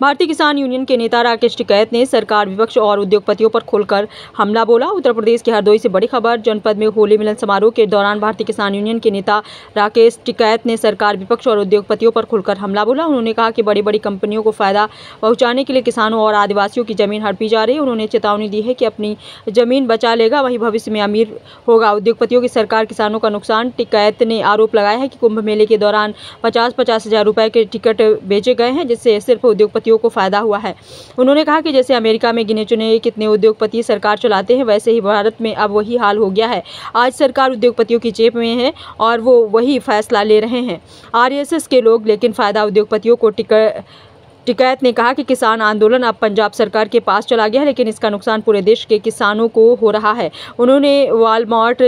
भारतीय किसान यूनियन के नेता राकेश टिकैत ने सरकार, विपक्ष और उद्योगपतियों पर खुलकर हमला बोला। उत्तर प्रदेश के हरदोई से बड़ी खबर। जनपद में होली मिलन समारोह के दौरान भारतीय किसान यूनियन के नेता राकेश टिकैत ने सरकार, विपक्ष और उद्योगपतियों पर खुलकर हमला बोला। उन्होंने कहा कि बड़ी बड़ी कंपनियों को फायदा पहुंचाने के लिए किसानों और आदिवासियों की जमीन हड़पी जा रही है। उन्होंने चेतावनी दी है कि अपनी जमीन बचा लेगा वहीं भविष्य में अमीर होगा। उद्योगपतियों की सरकार, किसानों का नुकसान। टिकैत ने आरोप लगाया है कि कुंभ मेले के दौरान 50-50 हजार रुपए के टिकट बेचे गए हैं, जिससे सिर्फ उद्योगपतियों को फायदा हुआ है। उन्होंने कहा कि जैसे अमेरिका में गिने चुने कितने उद्योगपति सरकार चलाते हैं, वैसे ही भारत में अब वही हाल हो गया है। आज सरकार उद्योगपतियों की जेब में है और वो वही फैसला ले रहे हैं, आरएसएस के लोग, लेकिन फायदा उद्योगपतियों को। टिकैत ने कहा कि किसान आंदोलन अब पंजाब सरकार के पास चला गया है, लेकिन इसका नुकसान पूरे देश के किसानों को हो रहा है। उन्होंने वॉलमार्ट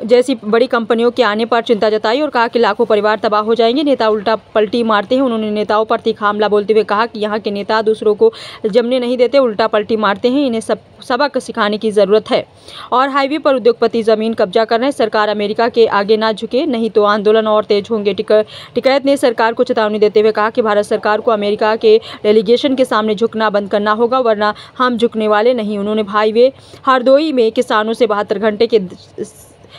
जैसी बड़ी कंपनियों के आने पर चिंता जताई और कहा कि लाखों परिवार तबाह हो जाएंगे। नेता उल्टा पलटी मारते हैं। उन्होंने नेताओं पर तीखा हमला बोलते हुए कहा कि यहाँ के नेता दूसरों को जमने नहीं देते, उल्टा पलटी मारते हैं। इन्हें सबक सिखाने की जरूरत है। और हाईवे पर उद्योगपति जमीन कब्जा कर रहे हैं। सरकार अमेरिका के आगे ना झुके, नहीं तो आंदोलन और तेज होंगे। टिकैत ने सरकार को चेतावनी देते हुए कहा कि भारत सरकार को अमेरिका के डेलीगेशन के सामने झुकना बंद करना होगा, वरना हम झुकने वाले नहीं। उन्होंने हाईवे हरदोई में किसानों से 72 घंटे के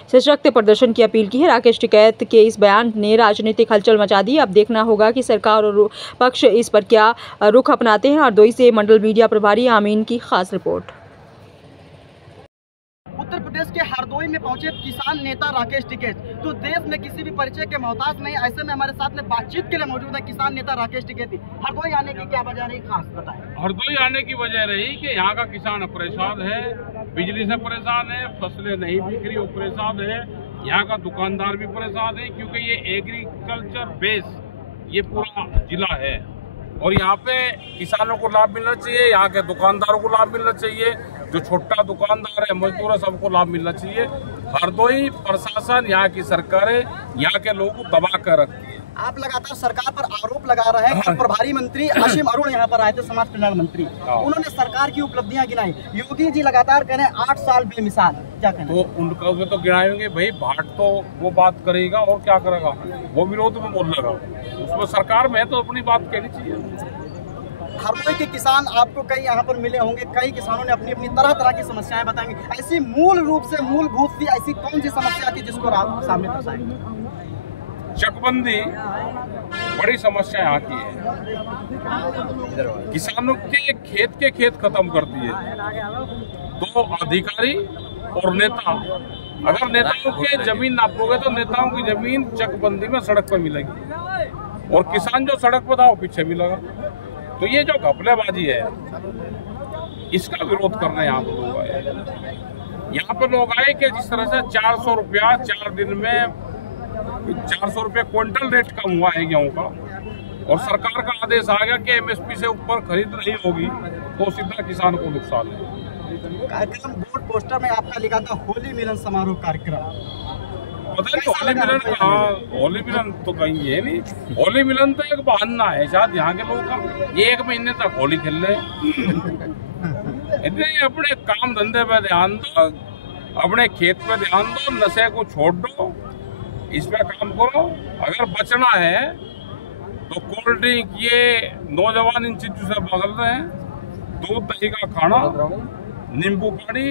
सशक्त प्रदर्शन की अपील की है। राकेश टिकैत के इस बयान ने राजनीतिक हलचल मचा दी। अब देखना होगा कि सरकार और पक्ष इस पर क्या रुख अपनाते हैं। हरदोई से मंडल मीडिया प्रभारी आमीन की खास रिपोर्ट। उत्तर प्रदेश के हरदोई में पहुंचे किसान नेता राकेश टिकैत, तो देश में किसी भी परिचय के मोहताज नहीं। ऐसे में हमारे साथ में बातचीत के लिए मौजूद है किसान नेता राकेश टिकैत। हरदोई आने की क्या वजह रही, खास बताएं। हरदोई आने की वजह रही कि यहाँ का किसान परेशान है, बिजली से परेशान है, फसलें नहीं बिक रही वो परेशान है, यहाँ का दुकानदार भी परेशान है, क्योंकि ये एग्रीकल्चर बेस ये पूरा जिला है और यहाँ पे किसानों को लाभ मिलना चाहिए, यहाँ के दुकानदारों को लाभ मिलना चाहिए, जो छोटा दुकानदार है, मजदूर है, सबको लाभ मिलना चाहिए। हरदोई प्रशासन, यहाँ की सरकारें यहाँ के लोगों को दबा कर रखती है। आप लगातार सरकार पर आरोप लगा रहे हैं। कल प्रभारी मंत्री असीम अरुण यहाँ पर आए थे, समाज कल्याण मंत्री, उन्होंने सरकार की उपलब्धियां गिनाई। योगी जी लगातार कह रहे हैं 8 साल बेमिसाल, क्या कहना? तो उनका तो गिनाएंगे भाई, भाट तो वो बात करेगा और क्या करेगा, वो विरोध में बोलेगा, उसमें सरकार में है तो अपनी बात कहनी चाहिए। हरदोई के किसान आपको कई यहाँ पर मिले होंगे, कई किसानों ने अपनी अपनी तरह तरह की समस्याएं बताएंगे। ऐसी मूल रूप से मूलभूत सी ऐसी कौन सी समस्या थी जिसको आप सामने दर्शाएंगे? चकबंदी बड़ी समस्या यहाँ की है, किसानों के खेत खत्म कर दिए। तो अधिकारी और नेता, अगर नेताओं के जमीन नापोगे तो नेताओं की जमीन चकबंदी में सड़क पर मिलेगी और किसान जो सड़क पर था वो पीछे मिलेगा। तो ये जो घपलेबाजी है इसका विरोध करने यहाँ पर लोग आए। यहाँ पर लोग आए कि जिस तरह से 400 रुपया 4 दिन में 400 रुपये क्विंटल रेट कम हुआ है गेहूं का और सरकार का आदेश आ गया कि एमएसपी से ऊपर खरीद नहीं होगी तो सीधा किसान को नुकसान है। कार्यक्रम बोर्ड पोस्टर में आपका लिखा था होली मिलन समारोह कार्यक्रम, पता नहीं होली मिलन कहाँ, होली मिलन तो कहीं है नहीं। होली मिलन तो एक बहाना है शायद यहाँ के लोगों का, ये 1 महीने तक होली खेल रहे इतने। अपने काम धंधे पे ध्यान दो, अपने खेत पे ध्यान दो, नशे को छोड़ दो, इस पे काम करो। अगर बचना है तो कोल्ड ड्रिंक, ये नौजवान इन चीजों से बगल रहे हैं, दूध दही का खाना, नींबू पानी,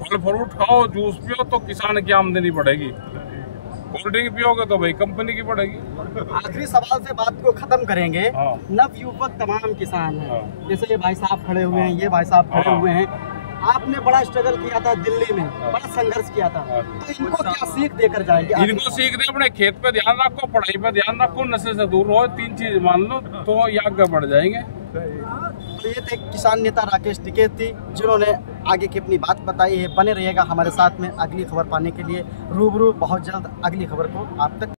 फल फ्रूट खाओ, जूस पियो तो किसान की आमदनी बढ़ेगी। कोल्ड ड्रिंक पियोगे तो भाई कंपनी की बढ़ेगी। आखिरी सवाल से बात को खत्म करेंगे। नव युवक तमाम किसान हैं, जैसे ये भाई साहब खड़े हुए हैं, ये भाई साहब खड़े हुए हैं, आपने बड़ा स्ट्रगल किया था दिल्ली में, बड़ा संघर्ष किया था, तो इनको क्या सीख देकर जाएंगे? इनको सीख दे, अपने खेत पे ध्यान रखो, पढ़ाई पे ध्यान रखो, नशे से दूर रहो, 3 चीज मान लो तो ये आगे बढ़ जाएंगे। तो ये थे किसान नेता राकेश टिकैत थी, जिन्होंने आगे की अपनी बात बताई है। बने रहिएगा हमारे साथ में अगली खबर पाने के लिए। रूबरू बहुत जल्द अगली खबर को आप तक